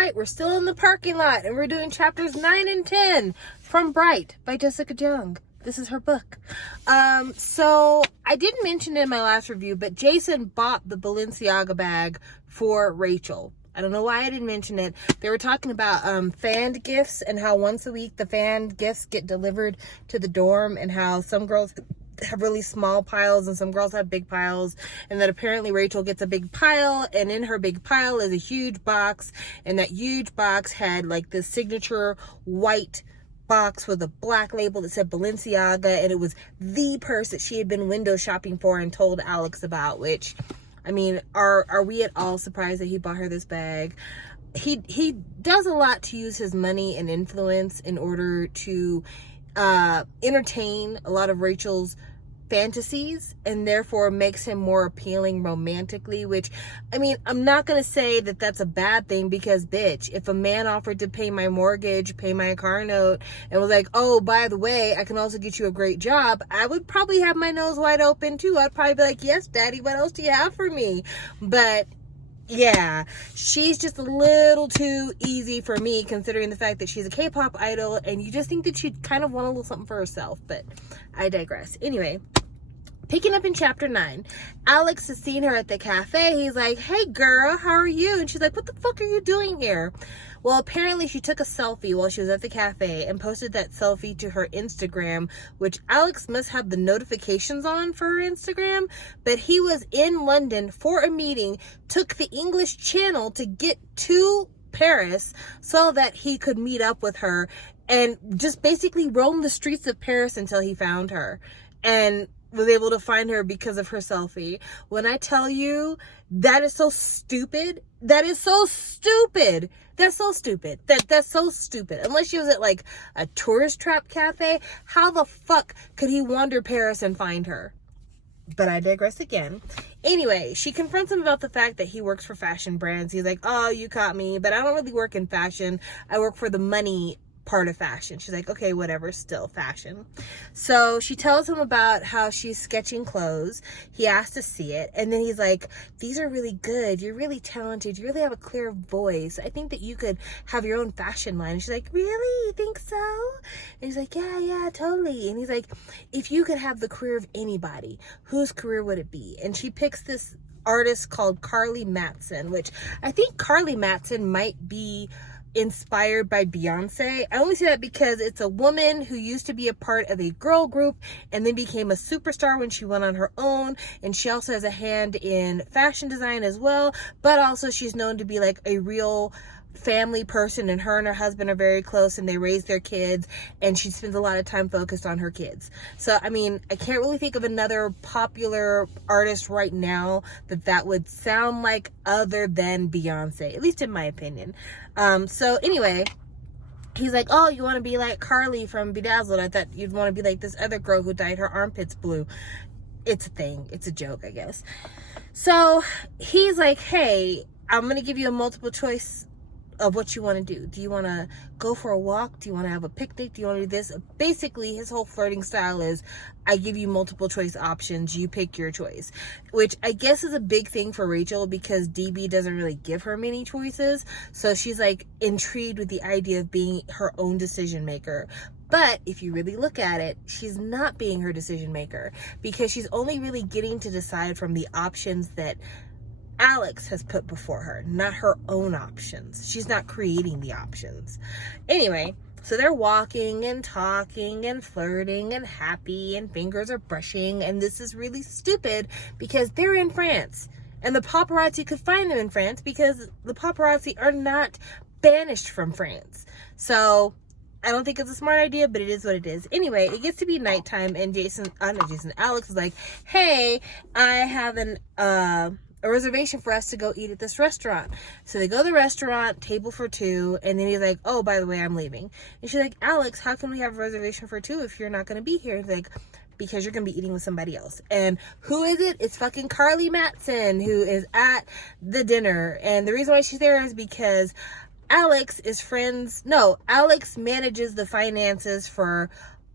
right, we're still in the parking lot, and we're doing chapters 9 and 10 from Bright by Jessica Jung. This is her book. So I didn't mention it in my last review, but Jason bought the Balenciaga bag for Rachel. I don't know why I didn't mention it. They were talking about fanned gifts and how once a week the fanned gifts get delivered to the dorm, and how some girls have really small piles and some girls have big piles, and that apparently Rachel gets a big pile, and in her big pile is a huge box, and that huge box had like this signature white box with a black label that said Balenciaga, and it was the purse that she had been window shopping for and told Alex about. Which, I mean, are we at all surprised that he bought her this bag? He does a lot to use his money and influence in order to entertain a lot of Rachel's fantasies, and therefore makes him more appealing romantically. Which, I mean, I'm not gonna say that that's a bad thing, because bitch, if a man offered to pay my mortgage, pay my car note, and was like, oh, by the way, I can also get you a great job, I would probably have my nose wide open too. I'd probably be like, yes, daddy, what else do you have for me? But yeah, she's just a little too easy for me, considering the fact that she's a K-pop idol, and you just think that she'd kind of want a little something for herself. But I digress. Anyway, picking up in chapter 9, Alex has seen her at the cafe. He's like, hey girl, how are you? And she's like, what the fuck are you doing here? Well, apparently she took a selfie while she was at the cafe and posted that selfie to her Instagram, which Alex must have the notifications on for her Instagram. But he was in London for a meeting, took the English channel to get to Paris so that he could meet up with her, and just basically roam the streets of Paris until he found her, and was able to find her because of her selfie. When I tell you, that is so stupid. That is so stupid. That's so stupid. That's so stupid. Unless she was at like a tourist trap cafe, how the fuck could he wander Paris and find her? But I digress again. Anyway, she confronts him about the fact that he works for fashion brands. He's like, oh, you caught me, but I don't really work in fashion. I work for the money part of fashion. She's like, okay, whatever, still fashion. So she tells him about how she's sketching clothes. He asks to see it, and then he's like, these are really good, you're really talented, you really have a clear voice, I think that you could have your own fashion line. And she's like, really, you think so? And he's like, yeah, totally. And he's like, if you could have the career of anybody, whose career would it be? And she picks this artist called Carly Mattson, which I think Carly Mattson might be inspired by Beyonce. I only say that because it's a woman who used to be a part of a girl group and then became a superstar when she went on her own, and she also has a hand in fashion design as well, but also she's known to be like a real family person, and her and her husband are very close, and they raise their kids, and she spends a lot of time focused on her kids. So I mean, I can't really think of another popular artist right now that would sound like other than Beyonce, at least in my opinion. So anyway, he's like, oh, you want to be like Carly from Bedazzled? I thought you'd want to be like this other girl who dyed her armpits blue. It's a thing, it's a joke, I guess. So he's like, hey, I'm gonna give you a multiple choice of what you want to do. Do you want to go for a walk? Do you want to have a picnic? Do you want to do this? Basically, his whole flirting style is, I give you multiple choice options, you pick your choice, which I guess is a big thing for Rachel, because DB doesn't really give her many choices. So she's like intrigued with the idea of being her own decision maker. But if you really look at it, she's not being her decision maker, because she's only really getting to decide from the options that Alex has put before her, not her own options. She's not creating the options. Anyway, so they're walking and talking and flirting and happy, and fingers are brushing, and this is really stupid because they're in France, and the paparazzi could find them in France because the paparazzi are not banished from France. So I don't think it's a smart idea, but it is what it is. Anyway, it gets to be nighttime, and Alex is like, hey, I have a reservation for us to go eat at this restaurant. So they go to the restaurant, table for two, and then he's like, oh, by the way, I'm leaving. And she's like, Alex, how can we have a reservation for two if you're not going to be here? He's like, because you're going to be eating with somebody else. And who is it? It's fucking Carly Mattson, who is at the dinner. And the reason why she's there is because Alex manages the finances for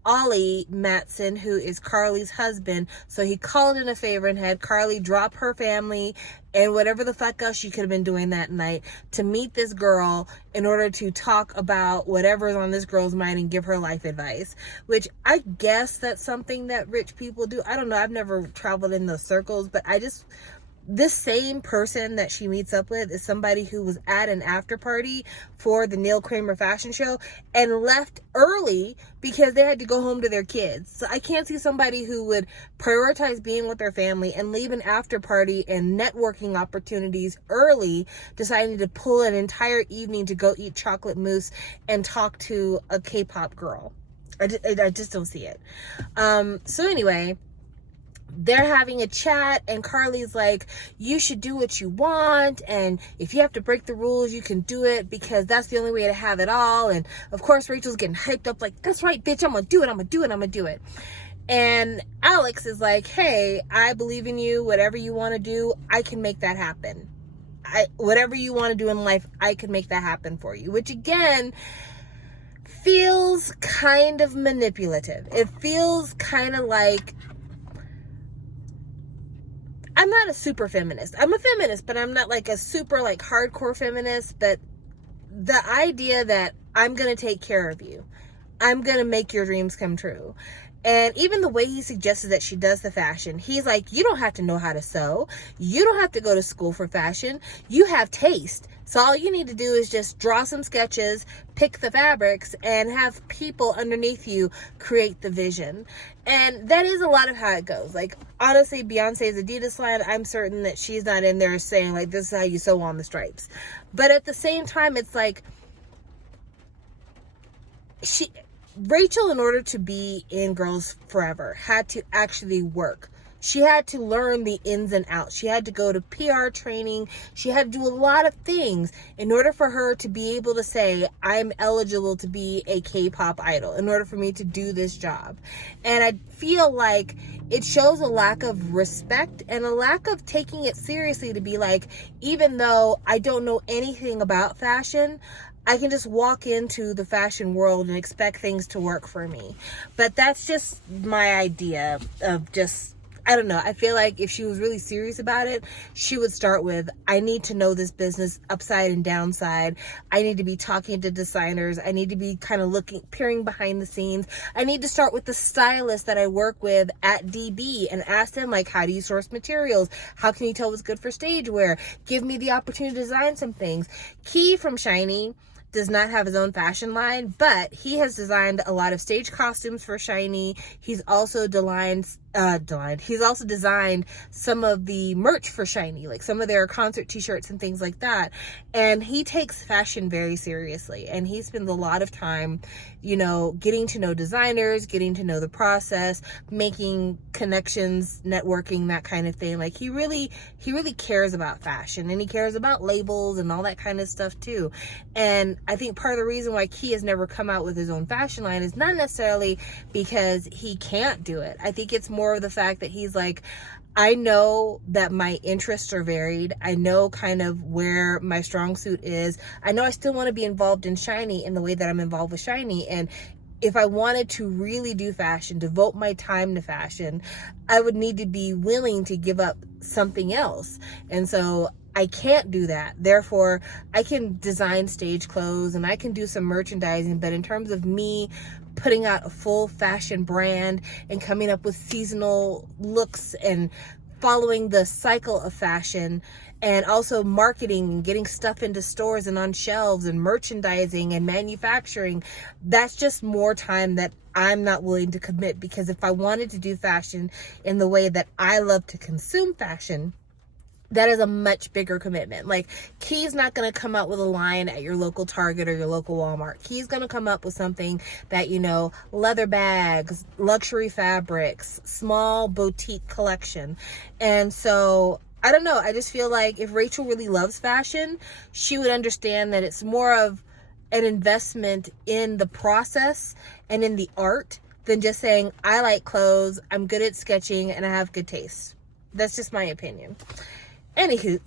Ollie Matson, who is Carly's husband. So he called in a favor and had Carly drop her family and whatever the fuck else she could have been doing that night to meet this girl in order to talk about whatever's on this girl's mind and give her life advice, which I guess that's something that rich people do. I don't know. I've never traveled in those circles, but this same person that she meets up with is somebody who was at an after party for the Neil Kramer fashion show and left early because they had to go home to their kids. So I can't see somebody who would prioritize being with their family and leave an after party and networking opportunities early, deciding to pull an entire evening to go eat chocolate mousse and talk to a K-pop girl. I just don't see it. So anyway, they're having a chat and Carly's like, you should do what you want, and if you have to break the rules, you can do it because that's the only way to have it all. And of course Rachel's getting hyped up like, that's right, bitch, I'm gonna do it. And Alex is like, hey, I believe in you. Whatever you want to do, I can make that happen. Whatever you want to do in life, I can make that happen for you, which again feels kind of manipulative. It feels kind of like, I'm not a super feminist. I'm a feminist, but I'm not like a super like hardcore feminist. But the idea that I'm going to take care of you, I'm going to make your dreams come true. And even the way he suggested that she does the fashion, he's like, you don't have to know how to sew. You don't have to go to school for fashion. You have taste. So all you need to do is just draw some sketches, pick the fabrics, and have people underneath you create the vision. And that is a lot of how it goes. Like, honestly, Beyonce's Adidas line, I'm certain that she's not in there saying, like, this is how you sew on the stripes. But at the same time, it's like, Rachel, in order to be in Girls Forever, had to actually work. She had to learn the ins and outs. She had to go to PR training. She had to do a lot of things in order for her to be able to say, I'm eligible to be a K-pop idol, in order for me to do this job. And I feel like it shows a lack of respect and a lack of taking it seriously to be like, even though I don't know anything about fashion, I can just walk into the fashion world and expect things to work for me. But that's just my idea of just, I don't know. I feel like if she was really serious about it, she would start with, I need to know this business upside and downside. I need to be talking to designers. I need to be kind of peering behind the scenes. I need to start with the stylist that I work with at DB and ask them, like, how do you source materials? How can you tell what's good for stage wear? Give me the opportunity to design some things. Key from SHINee does not have his own fashion line, but he has designed a lot of stage costumes for SHINee. He's also he's also designed some of the merch for SHINee, like some of their concert t-shirts and things like that. And he takes fashion very seriously, and he spends a lot of time, you know, getting to know designers, getting to know the process, making connections, networking, that kind of thing. Like, he really cares about fashion, and he cares about labels and all that kind of stuff too. And I think part of the reason why Key has never come out with his own fashion line is not necessarily because he can't do it. I think it's more of the fact that he's like, I know that my interests are varied. I know kind of where my strong suit is. I know I still want to be involved in SHINee in the way that I'm involved with SHINee. And if I wanted to really do fashion, devote my time to fashion, I would need to be willing to give up something else. And so I can't do that. Therefore, I can design stage clothes and I can do some merchandising, but in terms of me putting out a full fashion brand and coming up with seasonal looks and following the cycle of fashion, and also marketing and getting stuff into stores and on shelves and merchandising and manufacturing, that's just more time that I'm not willing to commit. Because if I wanted to do fashion in the way that I love to consume fashion, that is a much bigger commitment. Like, Key's not going to come out with a line at your local Target or your local Walmart. Key's going to come up with something that, you know, leather bags, luxury fabrics, small boutique collection. And so, I don't know. I just feel like if Rachel really loves fashion, she would understand that it's more of an investment in the process and in the art than just saying, I like clothes, I'm good at sketching, and I have good taste. That's just my opinion. Anywho,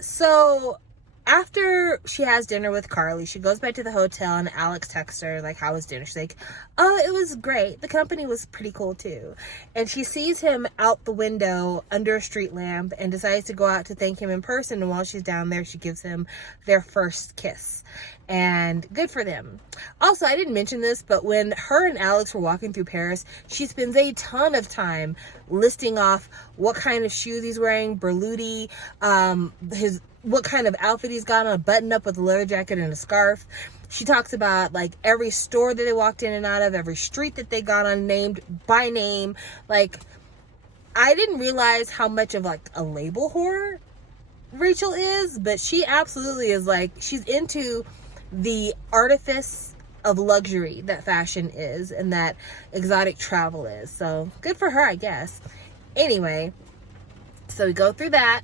so after she has dinner with Carly, she goes back to the hotel and Alex texts her, like, how was dinner? She's like, oh, it was great. The company was pretty cool too. And she sees him out the window under a street lamp and decides to go out to thank him in person. And while she's down there, she gives him their first kiss. And good for them. Also, I didn't mention this, but when her and Alex were walking through Paris, she spends a ton of time listing off what kind of shoes he's wearing, Berluti, what kind of outfit he's got on, a button up with a leather jacket and a scarf. She talks about like every store that they walked in and out of, every street that they got on, named by name. Like, I didn't realize how much of like a label whore Rachel is, but she absolutely is. Like, she's into the artifice of luxury that fashion is and that exotic travel is. So good for her, I guess. Anyway, so we go through that,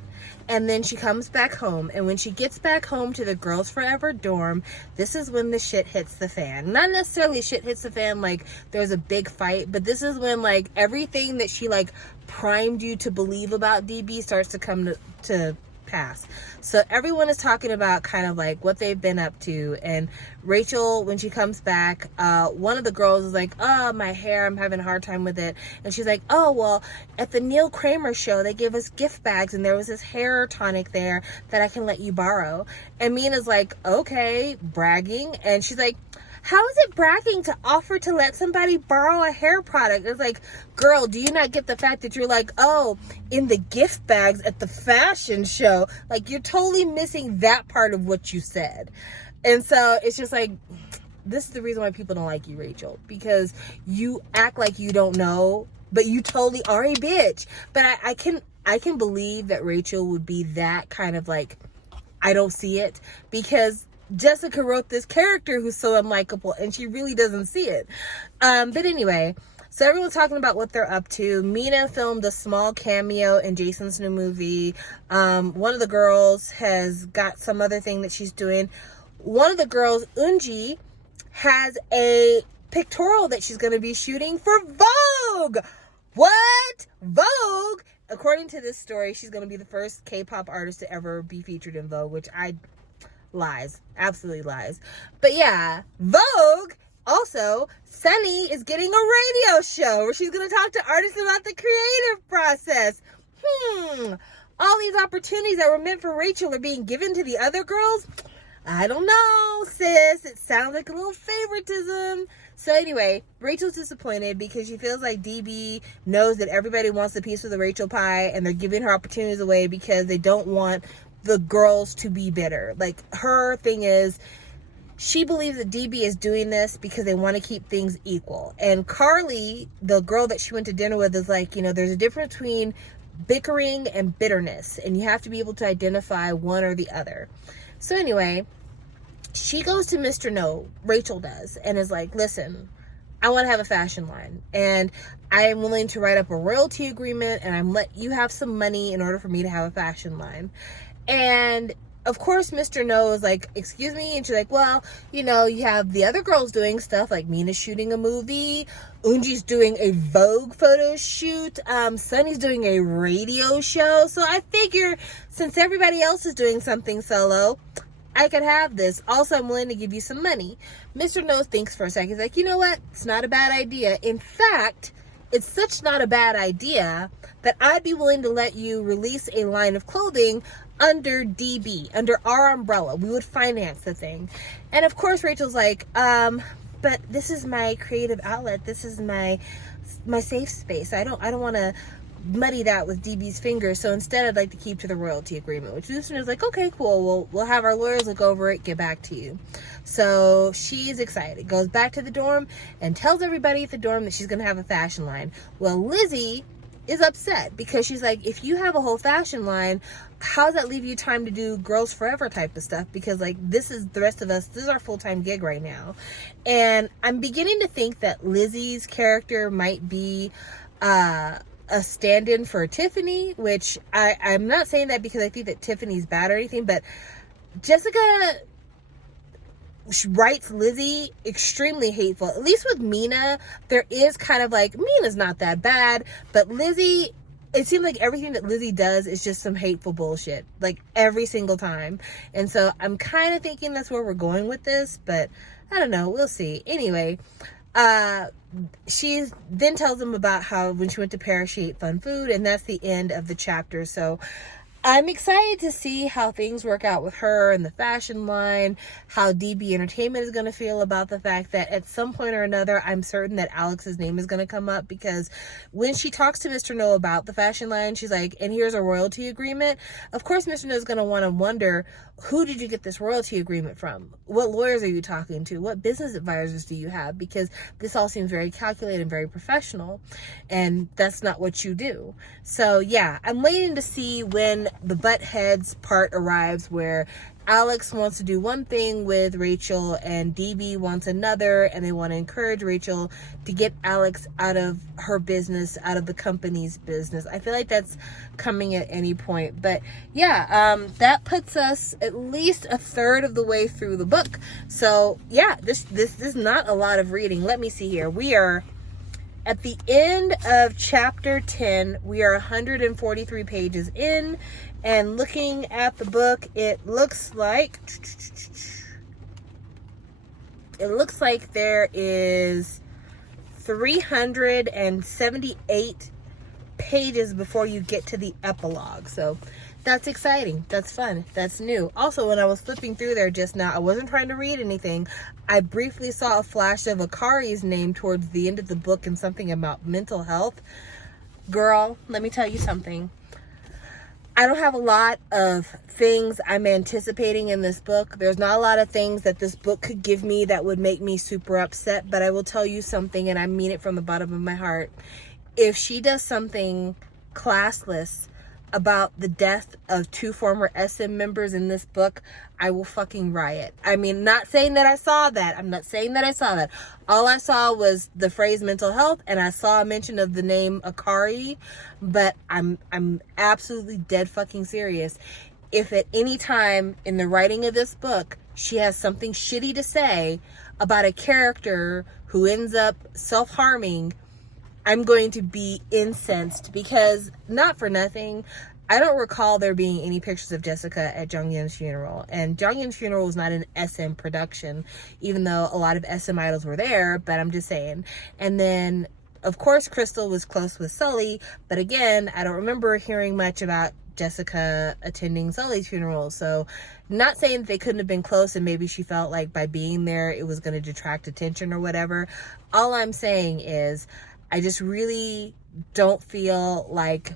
and then she comes back home, and when she gets back home to the Girls Forever dorm, this is when the shit hits the fan. Not necessarily shit hits the fan like there's a big fight, but this is when like everything that she like primed you to believe about DB starts to come to pass. So everyone is talking about kind of like what they've been up to, and Rachel, when she comes back, one of the girls is like, oh, my hair, I'm having a hard time with it. And she's like, oh, well, at the Neil Kramer show, they gave us gift bags, and there was this hair tonic there that I can let you borrow. And Mina's like, okay, bragging. And she's like, how is it bragging to offer to let somebody borrow a hair product? It's like, girl, do you not get the fact that you're like, oh, in the gift bags at the fashion show? Like, you're totally missing that part of what you said. And so it's just like, this is the reason why people don't like you, Rachel, because you act like you don't know, but you totally are a bitch. But I can believe that Rachel would be that kind of like, I don't see it, because Jessica wrote this character who's so unlikable, and she really doesn't see it. But anyway, so everyone's talking about what they're up to. Mina filmed a small cameo in Jason's new movie. One of the girls has got some other thing that she's doing. One of the girls, Unji, has a pictorial that she's going to be shooting for Vogue. What? Vogue? According to this story, she's going to be the first K-pop artist to ever be featured in Vogue, which lies. Absolutely lies. But yeah, Vogue. Also, Sunny is getting a radio show where she's going to talk to artists about the creative process. All these opportunities that were meant for Rachel are being given to the other girls? I don't know, sis. It sounds like a little favoritism. So anyway, Rachel's disappointed because she feels like DB knows that everybody wants a piece of the Rachel pie, and they're giving her opportunities away because they don't want the girls to be bitter. Like, her thing is, she believes that DB is doing this because they want to keep things equal. And Carly, the girl that she went to dinner with, is like, you know, there's a difference between bickering and bitterness, and you have to be able to identify one or the other. So anyway, she goes to Mr. No, Rachel does, and is like, listen, I want to have a fashion line, and I am willing to write up a royalty agreement, and I'm let you have some money in order for me to have a fashion line. And of course, Mr. No is like, excuse me? And she's like, well, you know, you have the other girls doing stuff, like Mina's shooting a movie, Unji's doing a Vogue photo shoot, Sunny's doing a radio show. So I figure, since everybody else is doing something solo, I could have this. Also, I'm willing to give you some money. Mr. No thinks for a second. He's like, you know what? It's not a bad idea. In fact, it's such not a bad idea that I'd be willing to let you release a line of clothing under DB, under our umbrella. We would finance the thing. And of course, Rachel's like, but this is my creative outlet. This is my safe space. I don't want to muddy that with DB's fingers. So instead, I'd like to keep to the royalty agreement, which Lucian is like, okay, cool. We'll have our lawyers look over it, get back to you. So she's excited, goes back to the dorm and tells everybody at the dorm that she's going to have a fashion line. Well, Lizzie is upset because she's like, if you have a whole fashion line, how does that leave you time to do Girls Forever type of stuff? Because like, this is the rest of us, this is our full-time gig right now. And I'm beginning to think that Lizzie's character might be a stand-in for Tiffany, which I'm not saying that because I think that Tiffany's bad or anything, but Jessica writes Lizzie extremely hateful. At least with Mina, there is kind of like, Mina's not that bad, but Lizzie it seems like everything that Lizzie does is just some hateful bullshit, like every single time. And so I'm kind of thinking that's where we're going with this, but I don't know, we'll see. Anyway, she then tells them about how when she went to Paris she ate fun food, and that's the end of the chapter. So I'm excited to see how things work out with her and the fashion line, how DB Entertainment is going to feel about the fact that at some point or another, I'm certain that Alex's name is going to come up, because when she talks to Mr. No about the fashion line, she's like, and here's a royalty agreement. Of course, Mr. No is going to want to wonder, who did you get this royalty agreement from? What lawyers are you talking to? What business advisors do you have? Because this all seems very calculated and very professional, and that's not what you do. So yeah, I'm waiting to see when the butt heads part arrives, where Alex wants to do one thing with Rachel and DB wants another, and they want to encourage Rachel to get Alex out of her business, out of the company's business. I feel like that's coming at any point. But yeah, that puts us at least a third of the way through the book. So yeah, this is not a lot of reading. Let me see here. We are at the end of chapter 10. We are 143 pages in, and looking at the book, it looks like there is 378 pages before you get to the epilogue. So that's exciting. That's fun. That's new. Also, when I was flipping through there just now, I wasn't trying to read anything. I briefly saw a flash of Akari's name towards the end of the book and something about mental health. Girl, let me tell you something. I don't have a lot of things I'm anticipating in this book. There's not a lot of things that this book could give me that would make me super upset, but I will tell you something, and I mean it from the bottom of my heart. If she does something classless about the death of 2 former SM members in this book, I will fucking riot. I mean, not saying that I saw that. I'm not saying that I saw that. All I saw was the phrase mental health, and I saw a mention of the name Akari, but I'm absolutely dead fucking serious. If at any time in the writing of this book, she has something shitty to say about a character who ends up self-harming, I'm going to be incensed, because not for nothing, I don't recall there being any pictures of Jessica at Jonghyun's funeral. And Jonghyun's funeral was not an SM production, even though a lot of SM idols were there, but I'm just saying. And then, of course, Crystal was close with Sully, but again, I don't remember hearing much about Jessica attending Sully's funeral. So not saying that they couldn't have been close and maybe she felt like by being there it was going to detract attention or whatever. All I'm saying is, I just really don't feel like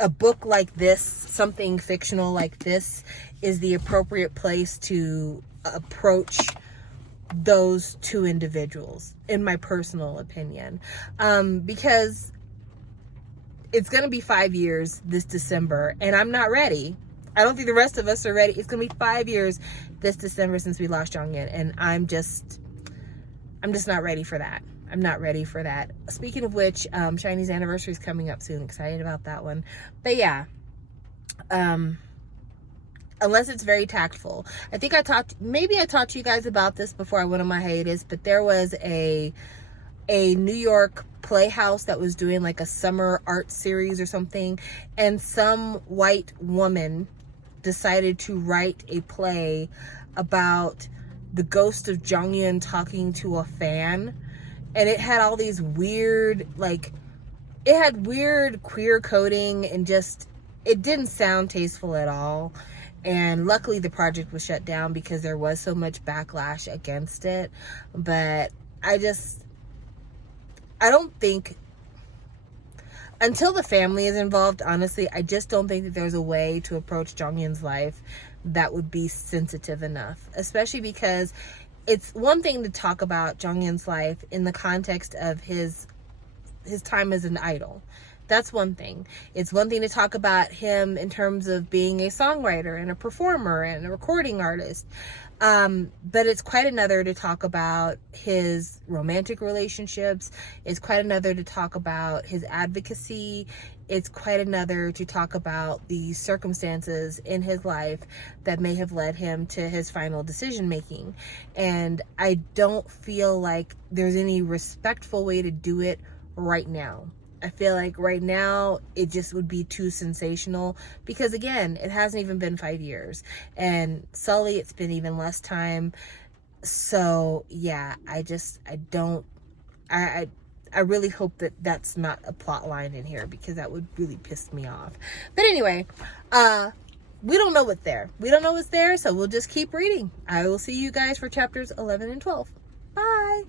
a book like this, something fictional like this, is the appropriate place to approach those 2 individuals, in my personal opinion. Because it's going to be 5 years this December, and I'm not ready. I don't think the rest of us are ready. It's going to be 5 years this December since we lost Jonghyun, and I'm just not ready for that. I'm not ready for that. Speaking of which, Chinese anniversary is coming up soon. Excited about that one. But yeah, unless it's very tactful. I think I talked to you guys about this before I went on my hiatus, but there was a New York playhouse that was doing like a summer art series or something, and some white woman decided to write a play about the ghost of Jonghyun talking to a fan. And it had all these weird, it had weird queer coding, and just, it didn't sound tasteful at all. And luckily the project was shut down because there was so much backlash against it. But I don't think, until the family is involved, honestly, I just don't think that there's a way to approach Jonghyun's life that would be sensitive enough. Especially because it's one thing to talk about Jonghyun's life in the context of his time as an idol. That's one thing. It's one thing to talk about him in terms of being a songwriter and a performer and a recording artist. But it's quite another to talk about his romantic relationships. It's quite another to talk about his advocacy. It's quite another to talk about the circumstances in his life that may have led him to his final decision making. And I don't feel like there's any respectful way to do it right now. I feel like right now it just would be too sensational because, again, it hasn't even been 5 years. And Sully, it's been even less time. So, yeah, I really hope that that's not a plot line in here because that would really piss me off. But anyway, we don't know what's there. We don't know what's there, so we'll just keep reading. I will see you guys for chapters 11 and 12. Bye.